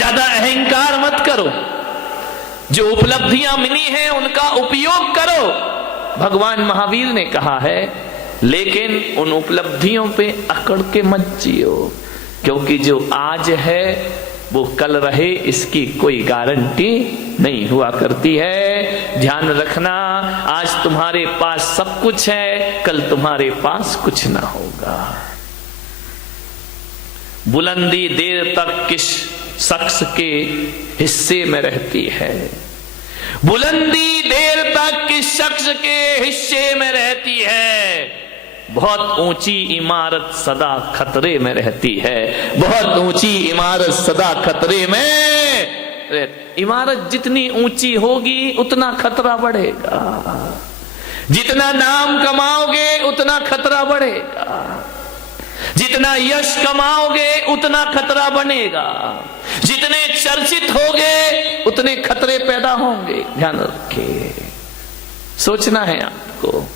ज्यादा अहंकार मत करो, जो उपलब्धियां मिली हैं उनका उपयोग करो। भगवान महावीर ने कहा है, लेकिन उन उपलब्धियों पे अकड़ के मत जियो, क्योंकि जो आज है वो कल रहे इसकी कोई गारंटी नहीं हुआ करती है। ध्यान रखना, आज तुम्हारे पास सब कुछ है, कल तुम्हारे पास कुछ ना होगा। बुलंदी देर तक किस शख्स के हिस्से में रहती है, बुलंदी देर तक किस शख्स के हिस्से में रहती है। बहुत ऊंची इमारत सदा खतरे में रहती है, बहुत ऊंची इमारत सदा खतरे में। इमारत जितनी ऊंची होगी उतना खतरा बढ़ेगा, जितना नाम कमाओगे उतना खतरा बढ़ेगा, जितना यश कमाओगे उतना खतरा बनेगा, जितने चर्चित होगे उतने खतरे पैदा होंगे। ध्यान रखिए, सोचना है आपको,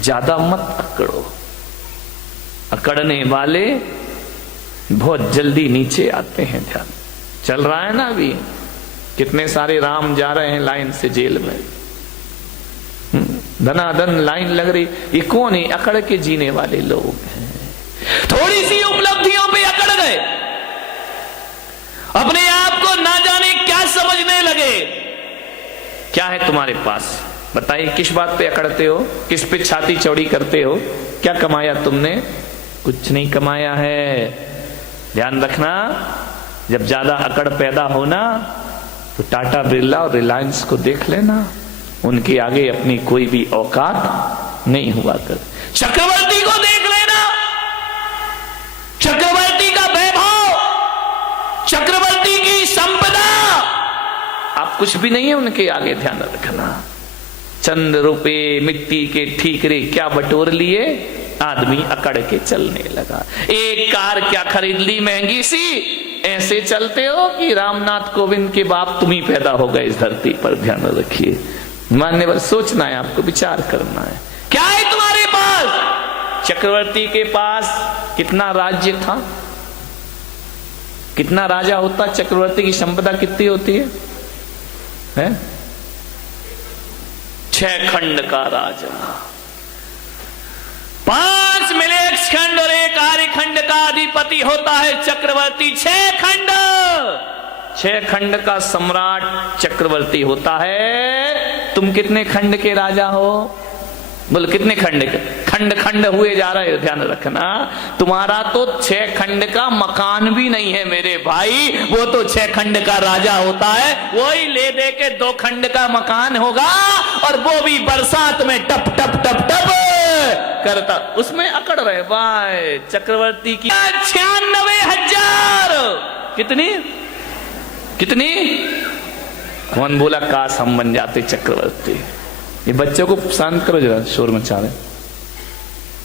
ज्यादा मत अकड़ो। अकड़ने वाले बहुत जल्दी नीचे आते हैं। ध्यान चल रहा है ना, अभी कितने सारे राम जा रहे हैं लाइन से जेल में, धनाधन लाइन लग रही। ये कौन है? अकड़ के जीने वाले लोग हैं। थोड़ी सी उपलब्धियों पे अकड़ गए, अपने आप को ना जाने क्या समझने लगे। क्या है तुम्हारे पास? बताइए, किस बात पे अकड़ते हो? किस पे छाती चौड़ी करते हो? क्या कमाया तुमने? कुछ नहीं कमाया है। ध्यान रखना, जब ज्यादा अकड़ पैदा होना तो टाटा बिरला और रिलायंस को देख लेना, उनके आगे अपनी कोई भी औकात नहीं हुआ कर। चक्रवर्ती को देख लेना, चक्रवर्ती का वैभव, चक्रवर्ती की संपदा, आप कुछ भी नहीं है उनके आगे। ध्यान रखना, चंद रुपए मिट्टी के ठीकरे क्या बटोर लिए, आदमी अकड़ के चलने लगा। एक कार क्या खरीद ली महंगी सी, ऐसे चलते हो कि रामनाथ कोविंद के बाप तुम ही पैदा हो गए इस धरती पर। ध्यान रखिए, मानने पर सोचना है आपको, विचार करना है। क्या है तुम्हारे पास? चक्रवर्ती के पास कितना राज्य था, कितना राजा होता? चक्रवर्ती की संपदा कितनी होती है? 6 खंड का राजा, 5 मिलेक्स खंड और 1 आर्य खंड का अधिपति होता है चक्रवर्ती। 6 खंड, 6 खंड का सम्राट चक्रवर्ती होता है। तुम कितने खंड के राजा हो? बोलो कितने खंड के? खंड खंड हुए जा रहे हो। ध्यान रखना, तुम्हारा तो 6 खंड का मकान भी नहीं है मेरे भाई, वो तो 6 खंड का राजा होता है। वही ले दे के 2 खंड का मकान होगा, और वो भी बरसात में टप टप टप टप करता, उसमें अकड़ रहे भाई। चक्रवर्ती की 96,000 कितनी कितनी? कौन बोला काश हम बन जाते चक्रवर्ती? ये बच्चों को शांत करो जरा, शोर मचा रहे।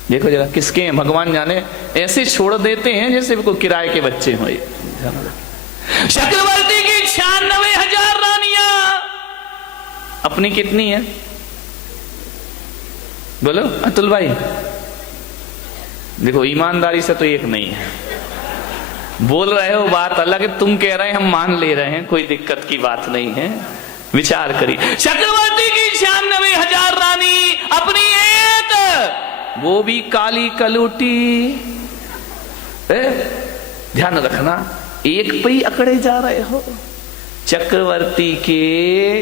देखो जरा किसके हैं, भगवान जाने, ऐसे छोड़ देते हैं जैसे कोई किराए के बच्चे हो। चक्रवर्ती की 96,000 रानियां, अपनी कितनी है? बोलो अतुल भाई। देखो ईमानदारी से तो एक नहीं है, बोल रहे हो बात अलग है, तुम कह रहे हैं हम मान ले रहे हैं, कोई दिक्कत की बात नहीं है। विचार करिए, चक्रवर्ती की 96,000 रानी, अपनी एक, वो भी काली कलूटी। ध्यान रखना, एक पे ही अकड़े जा रहे हो। चक्रवर्ती के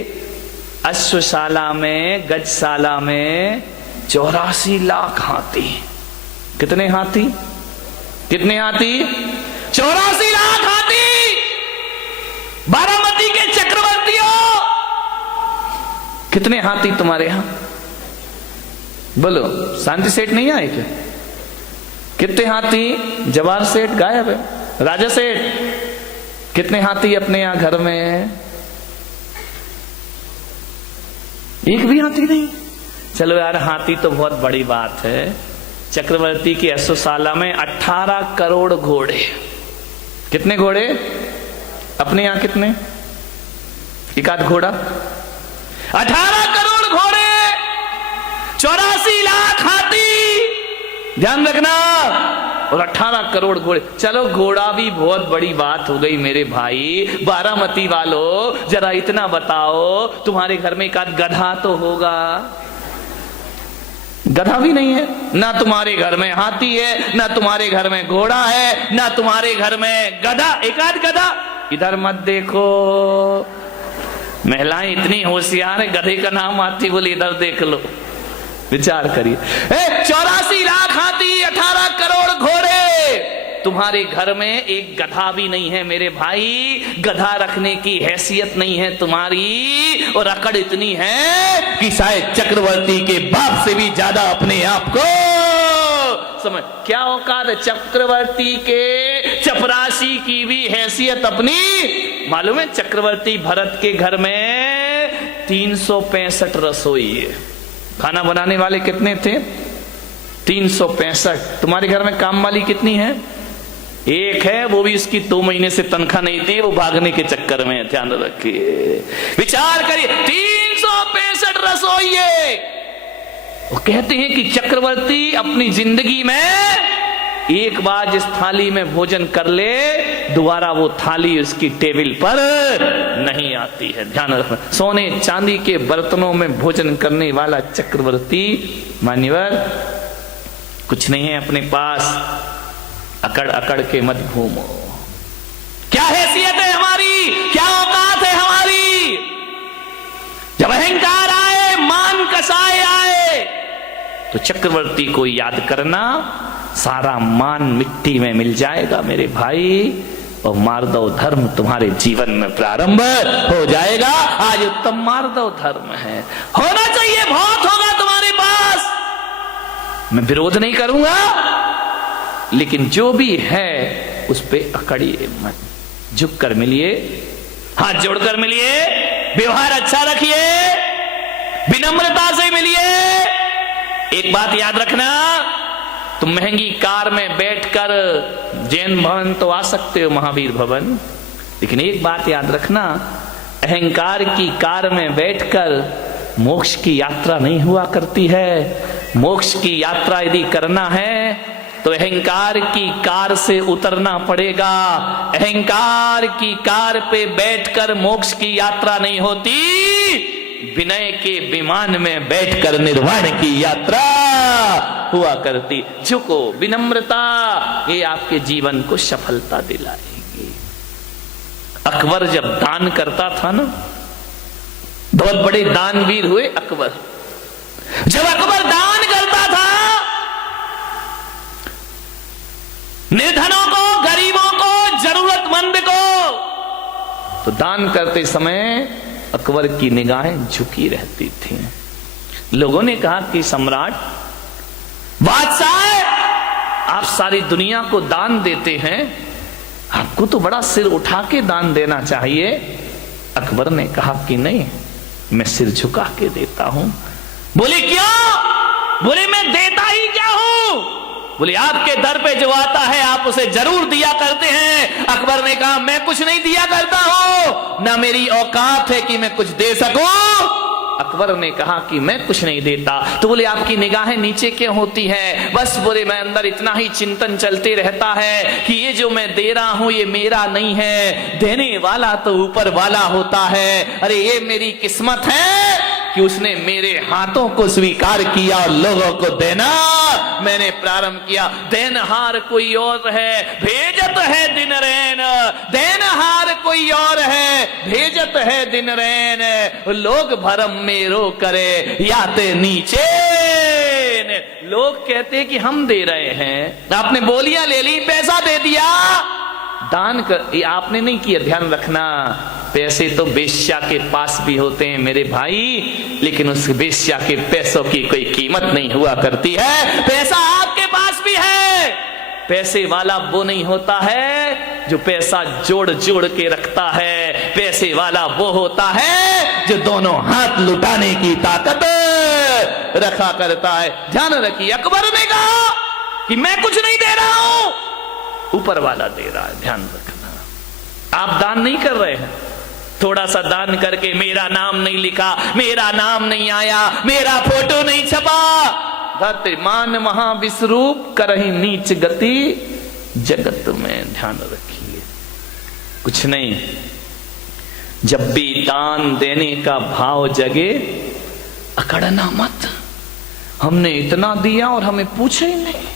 अश्वशाला में, गजशाला में 84 लाख हाथी। कितने हाथी? कितने हाथी? 84 लाख हाथी। बारामती के चक्रवर्ती हो, कितने हाथी तुम्हारे यहां? बोलो, शांति सेठ नहीं आए क्या? कितने हाथी? जवाहर सेठ गायब है, राजा सेठ। कितने हाथी अपने यहां घर में? एक भी हाथी नहीं। चलो यार, हाथी तो बहुत बड़ी बात है। चक्रवर्ती की अश्वशाला में 18 करोड़ घोड़े। कितने घोड़े? अपने यहां कितने? एक आध घोड़ा। 18 करोड़ घोड़े, 84 लाख हाथी। ध्यान रखना, और 18 करोड़ घोड़े। चलो घोड़ा भी बहुत बड़ी बात हो गई मेरे भाई। बारामती वालों जरा इतना बताओ, तुम्हारे घर में एक आध गधा तो होगा? गधा भी नहीं है। ना तुम्हारे घर में हाथी है, ना तुम्हारे घर में घोड़ा है, ना तुम्हारे घर में गधा, एक आध गधा। इधर मत देखो, महिलाएं इतनी होशियार है, गधे का नाम आती बोले इधर देख लो। विचार करिए, 84 लाख हाथी, 18 करोड़ घोड़े, तुम्हारे घर में एक गधा भी नहीं है मेरे भाई। गधा रखने की हैसियत नहीं है तुम्हारी, और अकड़ इतनी है कि शायद चक्रवर्ती के बाप से भी ज्यादा अपने आप को समझ। क्या औकात है चक्रवर्ती के चपरासी की भी हैसियत अपनी। मालूम है चक्रवर्ती भरत के घर में 365 रसोई है। खाना बनाने वाले कितने थे? 365। तुम्हारे घर में काम वाली कितनी है? एक है, वो भी इसकी 2 महीने से तनख्वाह नहीं दी, वो भागने के चक्कर में। ध्यान रखिए, विचार करिए, 365 रसोई है। वो कहते हैं कि चक्रवर्ती अपनी जिंदगी में एक बार जिस थाली में भोजन कर ले, दोबारा वो थाली उसकी टेबल पर नहीं आती है। ध्यान रखना, सोने चांदी के बर्तनों में भोजन करने वाला चक्रवर्ती मान्यवर कुछ नहीं है अपने पास। अकड़ अकड़ के मत घूमो। क्या हैसियत है हमारी, क्या औकात है हमारी। जब अहंकार आए, मान कसाए आए, तो चक्रवर्ती को याद करना, सारा मान मिट्टी में मिल जाएगा मेरे भाई, और मार्दव धर्म तुम्हारे जीवन में प्रारंभ हो जाएगा। आज उत्तम मार्दव धर्म है, होना चाहिए, बहुत होगा तुम्हारे पास। मैं विरोध नहीं करूंगा, लेकिन जो भी है उस पे अकड़िए मत। झुक कर मिलिए, हाथ जोड़कर मिलिए, व्यवहार अच्छा रखिए, विनम्रता से मिलिए। एक बात याद रखना, तुम महंगी कार में बैठकर जैन भवन तो आ सकते हो, महावीर भवन, लेकिन एक बात याद रखना, अहंकार की कार में बैठकर मोक्ष की यात्रा नहीं हुआ करती है। मोक्ष की यात्रा यदि करना है तो अहंकार की कार से उतरना पड़ेगा। अहंकार की कार पे बैठकर मोक्ष की यात्रा नहीं होती, विनय के विमान में बैठकर निर्वाण की यात्रा हुआ करती। झुको, विनम्रता, ये आपके जीवन को सफलता दिलाएगी। अकबर जब दान करता था ना, बहुत बड़े दानवीर हुए अकबर। जब अकबर दान करता था, निर्धनों को, गरीबों को, जरूरतमंद को, तो दान करते समय अकबर की निगाहें झुकी रहती थी। लोगों ने कहा कि सम्राट, बादशाह, आप सारी दुनिया को दान देते हैं, आपको तो बड़ा सिर उठा के दान देना चाहिए। अकबर ने कहा कि नहीं, मैं सिर झुका के देता हूं। बोले क्यों? बोले मैं देता ही क्या हूं। बोले आपके दर पे जो आता है आप उसे जरूर दिया करते हैं। अकबर ने कहा मैं कुछ नहीं दिया करता हूं, ना मेरी औकात है कि मैं कुछ दे सकूं। अकबर ने कहा कि मैं कुछ नहीं देता। तो बोले आपकी निगाहें नीचे क्यों होती है? बस बोले मैं अंदर इतना ही चिंतन चलते रहता है कि ये जो मैं दे रहा हूं ये मेरा नहीं है, देने वाला तो ऊपर वाला होता है। अरे ये मेरी किस्मत है कि उसने मेरे हाथों को स्वीकार किया और लोगों को देना मैंने प्रारंभ किया। देनहार कोई और है, भेजत है दिन रैन। देनहार कोई और है, भेजत है दिन रैन। लोग भरम में रो करे याते नीचे। लोग कहते कि हम दे रहे हैं, आपने बोलियां ले ली, पैसा दे दिया, दान कर, ये आपने नहीं किया। ध्यान रखना, पैसे तो बेश्या के पास भी होते हैं मेरे भाई, लेकिन उस बेश्या के पैसों की कोई कीमत नहीं हुआ करती है। पैसा आपके पास भी है। पैसे वाला वो नहीं होता है जो पैसा जोड़ जोड़ के रखता है। पैसे वाला वो होता है जो दोनों हाथ लुटाने की ताकत रखा करता है। ध्यान रखिए, अकबर ने कहा कि मैं कुछ नहीं दे रहा हूं, ऊपर वाला दे रहा है। ध्यान रखना, आप दान नहीं कर रहे हैं। थोड़ा सा दान करके मेरा नाम नहीं लिखा, मेरा नाम नहीं आया, मेरा फोटो नहीं छपा, धरती मान महाविश्वरूप करही नीच गति जगत में। ध्यान रखिए, कुछ नहीं, जब भी दान देने का भाव जगे अकड़ना मत। हमने इतना दिया और हमें पूछे ही नहीं,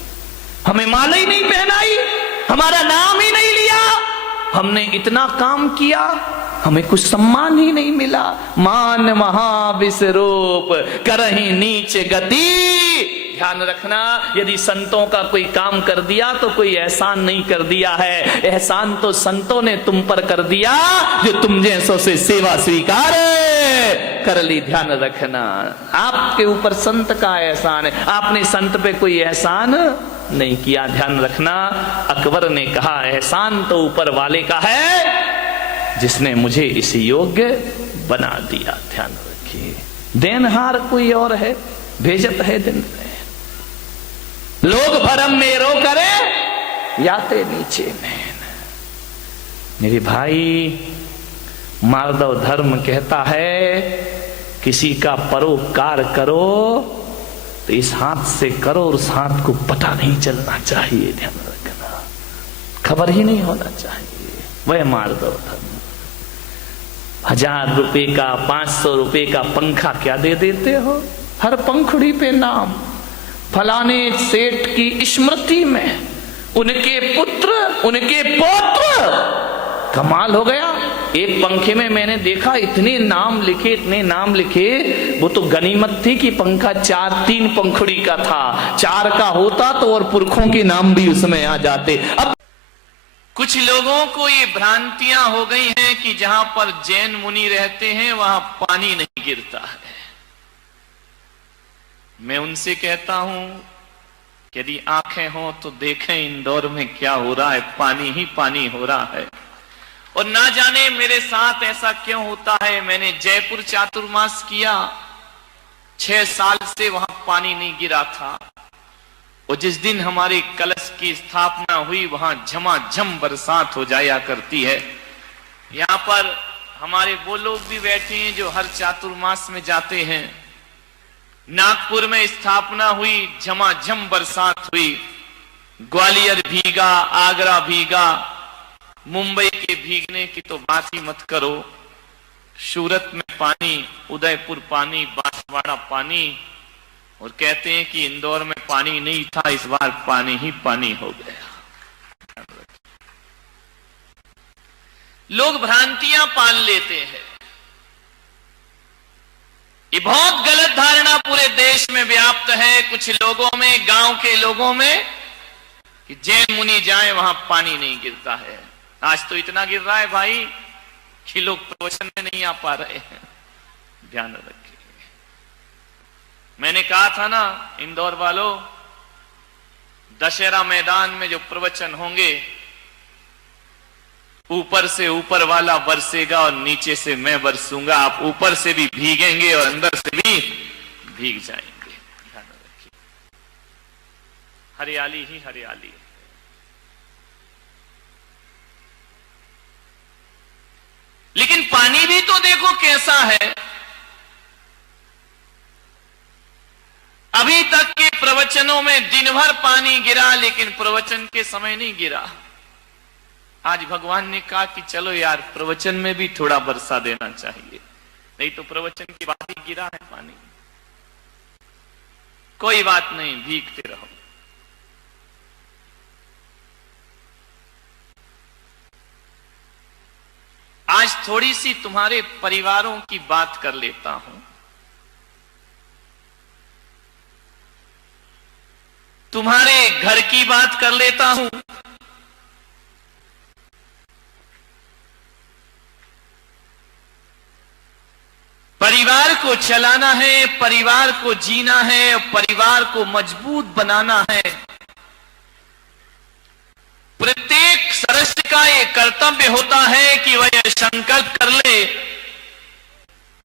हमें माला ही नहीं पहनाई, हमारा नाम ही नहीं लिया, हमने इतना काम किया, हमें कुछ सम्मान ही नहीं मिला। मान महाविश्वरूप करही नीच गति। ध्यान रखना, यदि संतों का कोई काम कर दिया तो कोई एहसान नहीं कर दिया है, एहसान तो संतों ने तुम पर कर दिया जो तुम जैसों से सेवा स्वीकार कर ली। ध्यान रखना, आपके ऊपर संत का एहसान है, आपने संत पे कोई एहसान नहीं किया। ध्यान रखना, अकबर ने कहा एहसान तो ऊपर वाले का है जिसने मुझे इस योग्य बना दिया। ध्यान रखिए, देनहार कोई और है, भेजत है दिन में। लोग भरम में रो करे याते नीचे नैन। मेरे भाई, माधव धर्म कहता है किसी का परोपकार करो तो इस हाथ से करो और उस हाथ को पता नहीं चलना चाहिए। ध्यान रखना, खबर ही नहीं होना चाहिए। वह माधव धर्म। 1000 रुपए का 500 रुपए का पंखा क्या दे देते हो, हर पंखुड़ी पे नाम, फलाने सेठ की स्मृति में, उनके पुत्र, उनके पौत्र। कमाल हो गया। एक पंखे में मैंने देखा इतने नाम लिखे, इतने नाम लिखे। वो तो गनीमत थी कि पंखा 3 पंखुड़ी का था, 4 का होता तो और पुरखों के नाम भी उसमें आ जाते। अब कुछ लोगों को ये भ्रांतियां हो गई हैं कि जहां पर जैन मुनि रहते हैं वहां पानी नहीं गिरता है। मैं उनसे कहता हूं कि यदि आंखें हो तो देखें इंदौर में क्या हो रहा है, पानी ही पानी हो रहा है। और ना जाने मेरे साथ ऐसा क्यों होता है। मैंने जयपुर चातुर्मास किया, 6 साल से वहां पानी नहीं गिरा था। और जिस दिन हमारे कलश की स्थापना हुई वहां झमाझम बरसात हो जाया करती है। यहाँ पर हमारे वो लोग भी बैठे हैं जो हर चातुर्मास में जाते हैं। नागपुर में स्थापना हुई, झमाझम बरसात हुई, ग्वालियर भीगा, आगरा भीगा, मुंबई के भीगने की तो बात ही मत करो। सूरत में पानी, उदयपुर पानी, बांसवाड़ा पानी। और कहते हैं कि इंदौर में पानी नहीं था, इस बार पानी ही पानी हो गया। लोग भ्रांतियां पाल लेते हैं। ये बहुत गलत धारणा पूरे देश में व्याप्त है, कुछ लोगों में, गांव के लोगों में, कि जैन मुनि जाए वहां पानी नहीं गिरता है। आज तो इतना गिर रहा है भाई कि लोग प्रवचन में नहीं आ पा रहे हैं। ध्यान रखिए, मैंने कहा था ना इंदौर वालों, दशहरा मैदान में जो प्रवचन होंगे, ऊपर से ऊपर वाला बरसेगा और नीचे से मैं बरसूंगा। आप ऊपर से भी भीगेंगे और अंदर से भी भीग जाएंगे। ध्यान रखिए, हरियाली ही हरियाली है। लेकिन पानी भी तो देखो कैसा है। अभी तक के प्रवचनों में दिन भर पानी गिरा, लेकिन प्रवचन के समय नहीं गिरा। आज भगवान ने कहा कि चलो यार, प्रवचन में भी थोड़ा बरसा देना चाहिए, नहीं तो प्रवचन के बाद ही गिरा है पानी। कोई बात नहीं, भीगते रहो। आज थोड़ी सी तुम्हारे परिवारों की बात कर लेता हूं। तुम्हारे घर की बात कर लेता हूं। परिवार को चलाना है, परिवार को जीना है, परिवार को मजबूत बनाना है। प्रत्येक सदस्य का यह कर्तव्य होता है कि वह यह संकल्प कर ले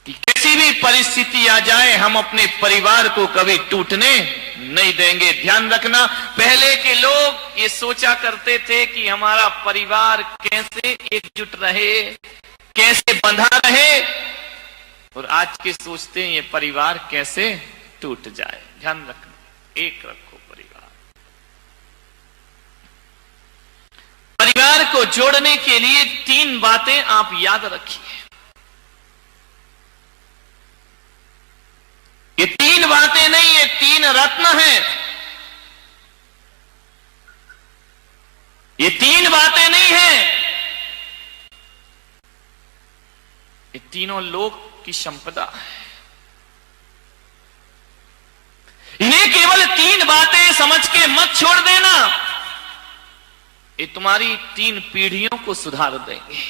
कि किसी भी परिस्थिति आ जाए हम अपने परिवार को कभी टूटने नहीं देंगे। ध्यान रखना, पहले के लोग ये सोचा करते थे कि हमारा परिवार कैसे एकजुट रहे, कैसे बंधा रहे, और आज के सोचते हैं ये परिवार कैसे टूट जाए। ध्यान रखना, एक रखो परिवार। परिवार को जोड़ने के लिए 3 बातें आप याद रखिए। ये 3 बातें नहीं, ये 3 रत्न हैं। ये 3 बातें नहीं हैं, ये तीनों लोक की संपदा है। इन्हें केवल 3 बातें समझ के मत छोड़ देना, ये तुम्हारी 3 पीढ़ियों को सुधार देंगे।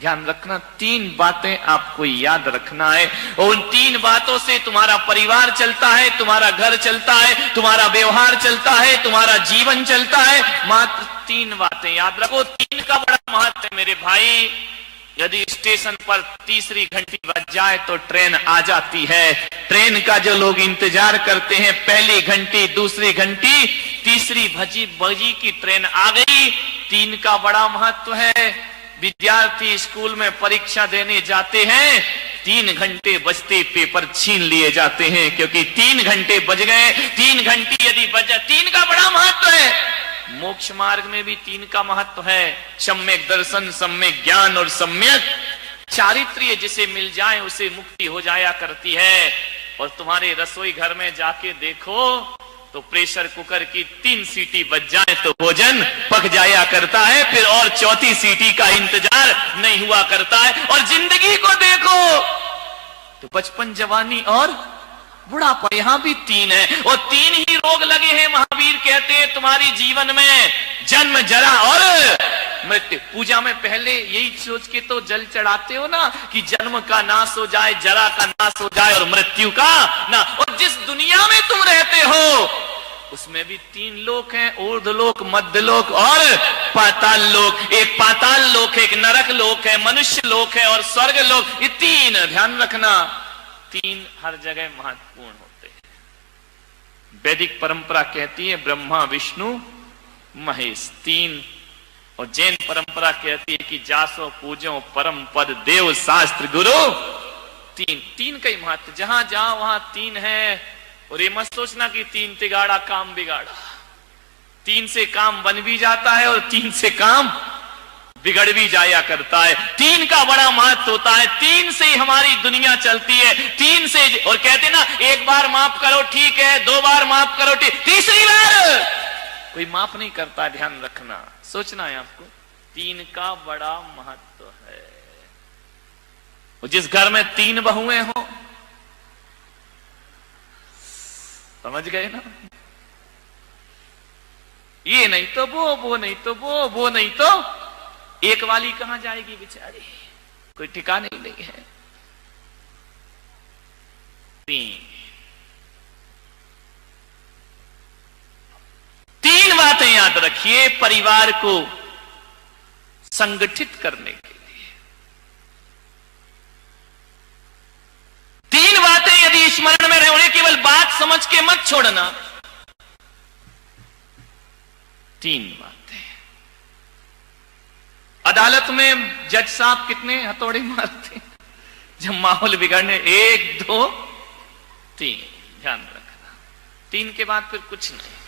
ध्यान रखना, 3 बातें आपको याद रखना है, और उन 3 बातों से तुम्हारा परिवार चलता है, तुम्हारा घर चलता है, तुम्हारा व्यवहार चलता है, तुम्हारा जीवन चलता है। मात्र 3 बातें याद रखो। 3 का बड़ा महत्व है मेरे भाई। यदि स्टेशन पर तीसरी घंटी बज जाए तो ट्रेन आ जाती है। ट्रेन का जो लोग इंतजार करते हैं, पहली घंटी, दूसरी घंटी, तीसरी बजी की ट्रेन आ गई। 3 का बड़ा महत्व है। विद्यार्थी स्कूल में परीक्षा देने जाते हैं, 3 घंटे बजते पेपर छीन लिए जाते हैं, क्योंकि 3 घंटे बज गए। 3 घंटी यदि बज जाए, 3 का बड़ा महत्व है। मोक्ष मार्ग में भी 3 का महत्व है। सम्यक दर्शन, सम्यक ज्ञान और सम्यक चारित्र्य जिसे मिल जाए उसे मुक्ति हो जाया करती है। और तुम्हारे रसोई घर में जाके देखो तो प्रेशर कुकर की 3 सीटी बज जाए तो भोजन पक जाया करता है, फिर और 4थी सीटी का इंतजार नहीं हुआ करता है। और जिंदगी को देखो तो बचपन, जवानी और बुढ़ापा, यहां भी 3 है। और 3 ही रोग लगे हैं। महावीर कहते हैं तुम्हारी जीवन में जन्म, जरा और मृत्यु। पूजा में पहले यही सोच के तो जल चढ़ाते हो ना कि जन्म का नाश हो जाए, जरा का नाश हो जाए और मृत्यु का ना। और जिस दुनिया में तुम रहते हो उसमें भी 3 लोक हैं, ऊर्ध्वलोक, मध्यलोक और पाताल लोक। एक पाताल लोक है, एक नरक लोक है, मनुष्य लोक है और स्वर्ग लोक। ये 3 ध्यान रखना, 3 हर जगह महत्वपूर्ण होते हैं। वैदिक परंपरा कहती है ब्रह्मा, विष्णु, महेश 3, और जैन परंपरा कहती है कि जासो पूजो परम पद देव शास्त्र गुरु 3 का ही महत्व। जहां जाओ वहां 3 है। और ये मत सोचना कि 3 तिगाड़ा काम बिगाड़ा। 3 से काम बन भी जाता है और 3 से काम बिगड़ भी जाया करता है। 3 का बड़ा महत्व होता है। 3 से ही हमारी दुनिया चलती है। 3 से, और कहते ना, 1 बार माफ करो ठीक है, 2 बार माफ करो ठीक, तीसरी बार कोई माफ नहीं करता। ध्यान रखना, सोचना है आपको। 3 का बड़ा महत्व है। और जिस घर में 3 बहुएं हो, समझ गए ना, ये नहीं तो वो नहीं तो वो नहीं तो एक वाली कहां जाएगी बेचारी, कोई ठिकाने नहीं है। 3 बातें याद रखिए परिवार को संगठित करने के लिए। 3 बातें यदि स्मरण में रहे, उन्हें केवल बात समझ के मत छोड़ना। 3 बातें। अदालत में जज साहब कितने हथौड़े मारते जब माहौल बिगड़ने, 1 2 3, ध्यान रखना। 3 के बाद फिर कुछ नहीं।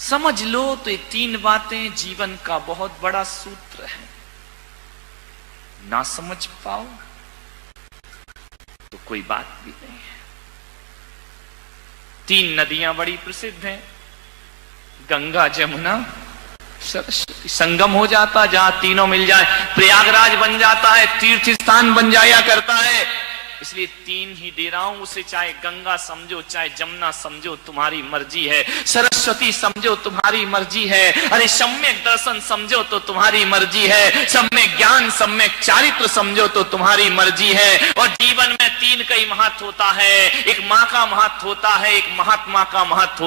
समझ लो तो ये 3 बातें जीवन का बहुत बड़ा सूत्र है। ना समझ पाओ तो कोई बात भी नहीं है। 3 नदियां बड़ी प्रसिद्ध हैं, गंगा, जमुना, सरस्वती। संगम हो जाता जहां तीनों मिल जाए, प्रयागराज बन जाता है, तीर्थ स्थान बन जाया करता है। इसलिए 3 ही दे रहा हूं उसे, चाहे गंगा समझो, चाहे जमुना समझो, तुम्हारी मर्जी है। सरस्वती समझो, तुम्हारी मर्जी है। अरे सम्यक दर्शन समझो तो तुम्हारी मर्जी है। सम्यक ज्ञान, सम्यक चारित्र समझो तो तुम्हारी मर्जी है। और जीवन में 3 का ही महत्व होता है। एक मां का महत्व होता है, एक महात्मा का महत्व